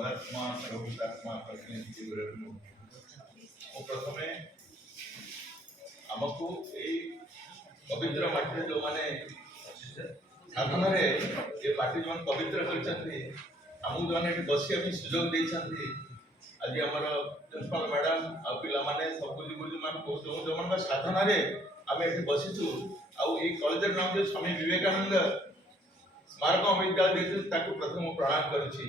मदात्मा सर्वभूतात्मा प्रकृति गुरु प्रथमे आमको ए पवित्र माटी जो माने साधन ये माटी जो पवित्र करछथि आमु जने बसिया भी सुयोग देछथि आज हमर प्रिंसिपल मैडम आ पिला माने सब गुजु मान को जो मन साधन रे आमे एठी बसिछु आ ए कॉलेज नाम जो स्वामी विवेकानंद स्मारक विद्यालय देते ताकू प्रथम प्रणाम करुछि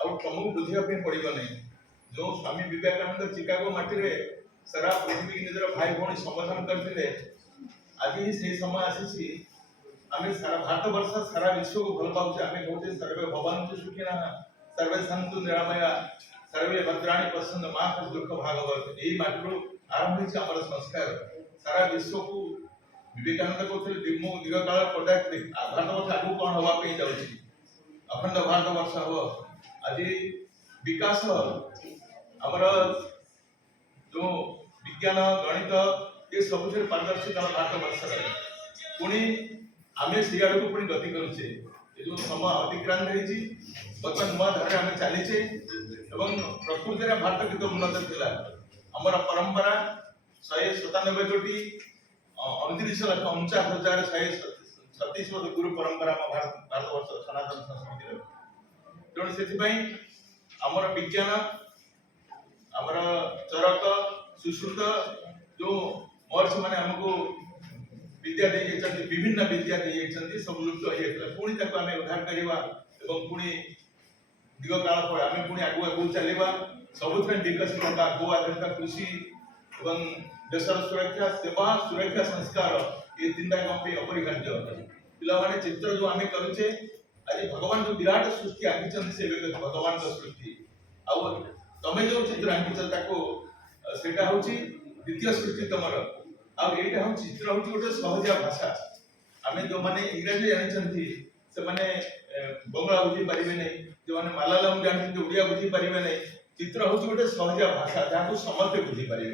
और तुमको बुझिया पे पड़िबो नै जो स्वामी विवेकानंद चिकागो माटी रे सारा पृथ्वी की निजर भाई भौणी समाधान करथिले आज ही से समय आसीछि आमे सारा भारत वर्ष सारा विश्व को भल पाउछे आमे कहते सर्वे भवन्तु सुखिनः सर्वे सन्तु निरामया सर्वे भद्राणि पश्यन्तु मा कष्ट दुख भागवत एई माटी आरंभ होइछ हमर संस्कार सारा विश्व को विवेकानंद कहते दिमो दीर्घ काल प्रोडक्ट भारत वर्ष आगु कोन हवा पे जाउछि अखंड भारत वर्ष हो आज विकास हमर जो विज्ञान गणित ये सब पारदर्शिता भारत वर्ष पुणी आमे से आड़ को पुणी गति करुचे ये जो समय अतिक्रांत होइछि बर्तमान नुआ धारे आमे चलीचे एवं प्रकृति रे भारत कितो उन्नत थिला हमर परंपरा 197 कोटी 29,49,137 गुरु परंपरा भारत वर्ष सनातन संस्कृति तेणु से आमर विज्ञान आमर चरक सुश्रुत जो महर्षि मैंने आमको विद्या दे विभिन्न विद्या दे सब लुप्त हो पुणी आम उद्धार करवा पुणी दीर्घ काल पर आम पुणी आगु आगु चलवा सब विकसित गो आधारित कृषि एवं देशर सुरक्षा सेवा सुरक्षा संस्कार ये तीन अपरिहार्य पिला चित्र जो आम करुचे आज भगवान जो विराट सृष्टि आंकी से भगवान सृष्टि आउ तमें जो चित्र आंकी सेटा हूँ द्वितीय सृष्टि तुमर आईटा हूँ चित्र हूँ गोटे सहजिया भाषा आम जो मैंने इंग्राजी जानते से मैंने बंगला बुझी पारे नहीं जो मैंने मालायालम जानते ओडिया बुझी पारे नहीं चित्र हूँ गोटे सहजिया भाषा जहाँ समस्ते बुझी पारे।